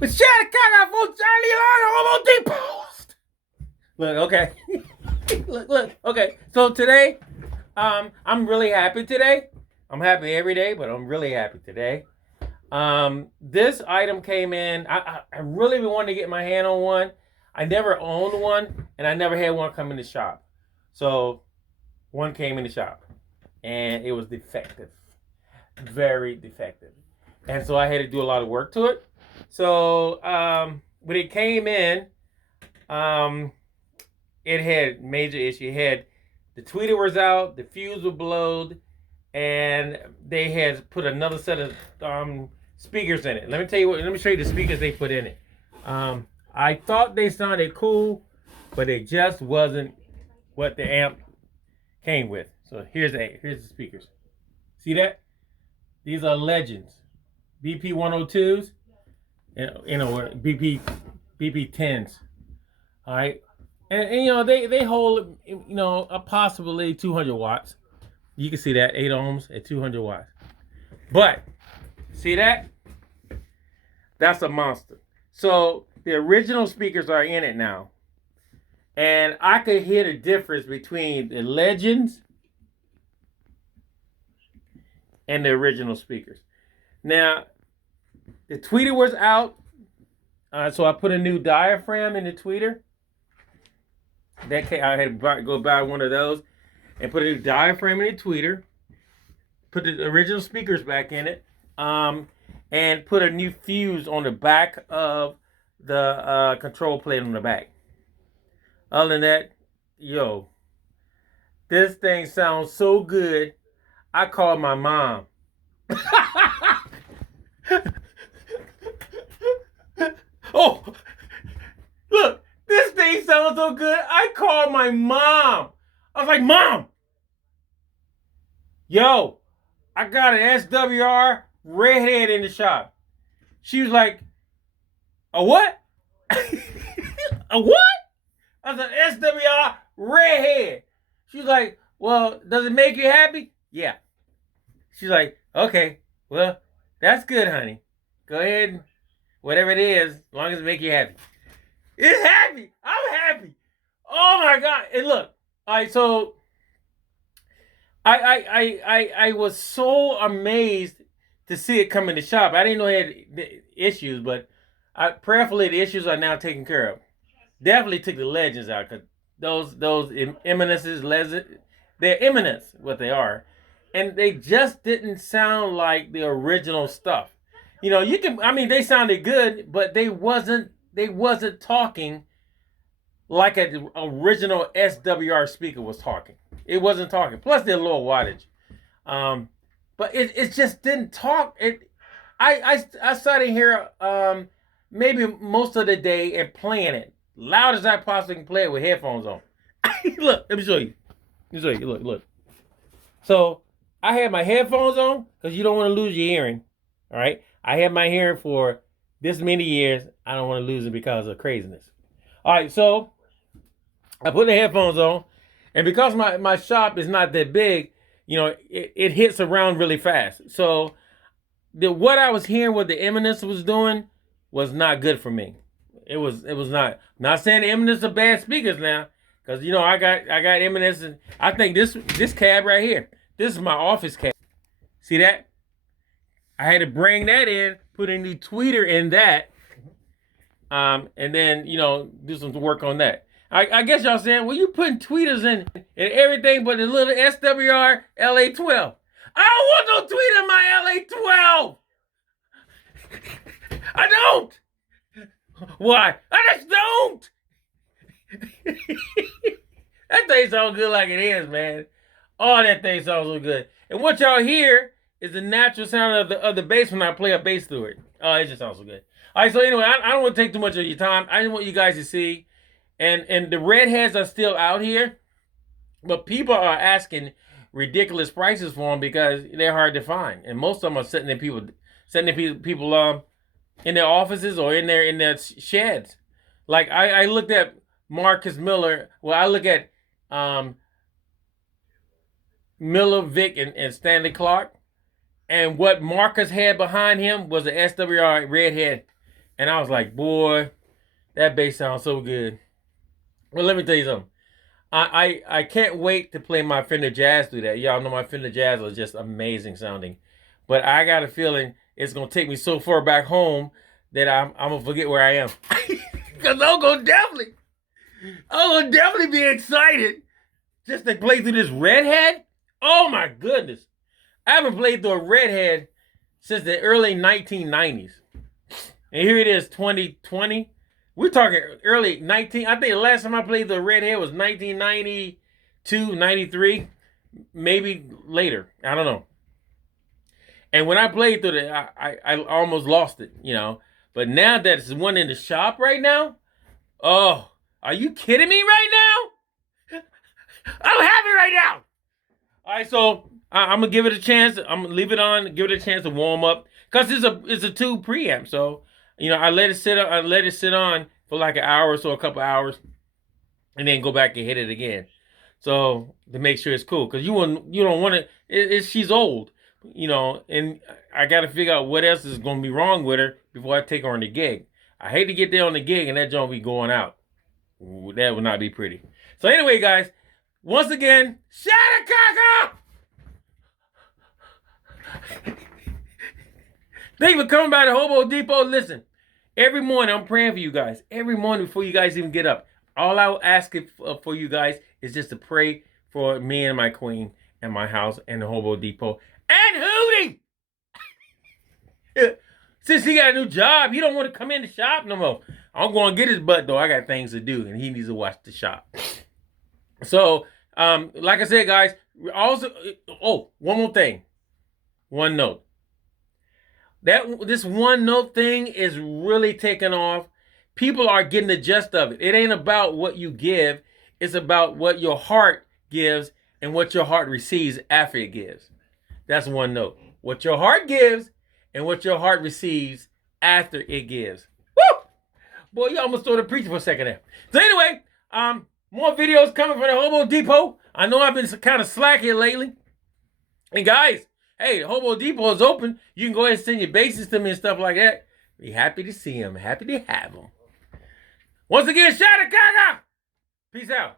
But Shattuck for Charlie Homo depost. Look, okay. look, okay. So today, I'm really happy today. I'm happy every day, but I'm really happy today. This item came in. I really wanted to get my hand on one. I never owned one, and I never had one come in the shop. So one came in the shop, and it was defective, very defective, and so I had to do a lot of work to it. So when it came in, um, it had major issue. It had the tweeter was out, the fuse was blowed, and they had put another set of speakers in it. Let me tell you what. Let me show you the speakers they put in it. I thought they sounded cool, but it just wasn't what the amp came with. So here's the speakers. See that? These are Legends, BP 102s, BP 10s. All right, and they hold possibly 200 watts. You can see that 8 ohms at 200 watts. But see that? That's a monster. So the original speakers are in it now, and I could hear the difference between the Legends and the original speakers. Now, the tweeter was out, so I put a new diaphragm in the tweeter. I had to go buy one of those and put a new diaphragm in the tweeter. Put the original speakers back in it, and put a new fuse on the back of the control plate on the back. Other than that, this thing sounds so good. I called my mom. Oh, look, this thing sounds so good. I called my mom. I was like, Mom, yo, I got an SWR Readhead in the shop. She was like, a what? A what? I was like, SWR Readhead. She was like, well, does it make you happy? Yeah. She's like, okay, well, that's good, honey. Go ahead, whatever it is, as long as it make you happy. It's happy. I'm happy. Oh my God. And look, all right, so I was so amazed to see it come in the shop. I didn't know it had issues, but prayerfully the issues are now taken care of. Definitely took the Legends out because those eminences, they're eminence, what they are, and they just didn't sound like the original stuff. They sounded good, but they wasn't talking like an original SWR speaker was talking. It wasn't talking. Plus, they're low wattage. But it just didn't talk. I started here maybe most of the day and playing it loud as I possibly can play it with headphones on. Look, let me show you. Look. So I had my headphones on because you don't want to lose your hearing. All right. I had my hearing for this many years. I don't want to lose it because of craziness. All right. So I put the headphones on, and because my shop is not that big, it hits around really fast. So what I was hearing, what the Eminence was doing, was not good for me. It was not saying the Eminence are bad speakers now, because I got Eminence, and I think this cab right here, this is my office cab. See that? I had to bring that in, put a new tweeter in that, and then do some work on that. I guess y'all saying, well, you putting tweeters in everything but the little SWR LA12. I don't want no tweeter in my LA12. I don't. Why? I just don't. That thing sounds good like it is, man. Oh, that thing sounds so good. And what y'all hear is the natural sound of the bass when I play a bass through it. Oh, it just sounds so good. All right, so anyway, I don't want to take too much of your time. I just want you guys to see. And the Readheads are still out here, but people are asking ridiculous prices for them because they're hard to find. And most of them are sitting in people in their offices or in their sheds. Like I looked at Marcus Miller. Well, I look at Miller, Vic, and Stanley Clark. And what Marcus had behind him was an SWR Readhead. And I was like, boy, that bass sounds so good. Well, let me tell you something. I can't wait to play my Fender Jazz through that. Y'all know my Fender Jazz is just amazing sounding. But I got a feeling it's gonna take me so far back home that I'm gonna forget where I am. Cause I'm gonna definitely be excited just to play through this Readhead. Oh my goodness. I haven't played through a Readhead since the early 1990s. And here it is, 2020. We're talking early 19. I think the last time I played the Readhead was 1992, 93, maybe later. I don't know. And when I played through it, I almost lost it, you know. But now that it's one in the shop right now, oh, are you kidding me right now? I'm happy right now. All right, so I'm gonna give it a chance. I'm gonna leave it on, give it a chance to warm up, cause it's a tube preamp. So I let it sit. I let it sit on for like an hour or so, a couple hours, and then go back and hit it again. So to make sure it's cool, cause you don't want to. She's old, and I got to figure out what else is gonna be wrong with her before I take her on the gig. I hate to get there on the gig and that joint be going out. Ooh, that would not be pretty. So anyway, guys, once again, shut it, Kaka! Thank you for coming by the Hobo Depot. Listen, every morning I'm praying for you guys. Every morning before you guys even get up. All I will ask for you guys is just to pray for me and my queen and my house and the Hobo Depot. And Hootie! Since he got a new job, he don't want to come in the shop no more. I'm going to get his butt, though. I got things to do, and he needs to watch the shop. So, like I said, guys, also, one more thing. One note. This one note thing is really taking off. People are getting the gist of it. It ain't about what you give. It's about what your heart gives and what your heart receives after it gives. That's one note. What your heart gives and what your heart receives after it gives. Woo! Boy, you almost started preaching for a second there. So anyway, more videos coming from the Hobo Depot. I know I've been kind of slack here lately. And guys, hey, the Hobo Depot is open. You can go ahead and send your bases to me and stuff like that. Be happy to see them. Happy to have them. Once again, shout out, Gaga! Peace out.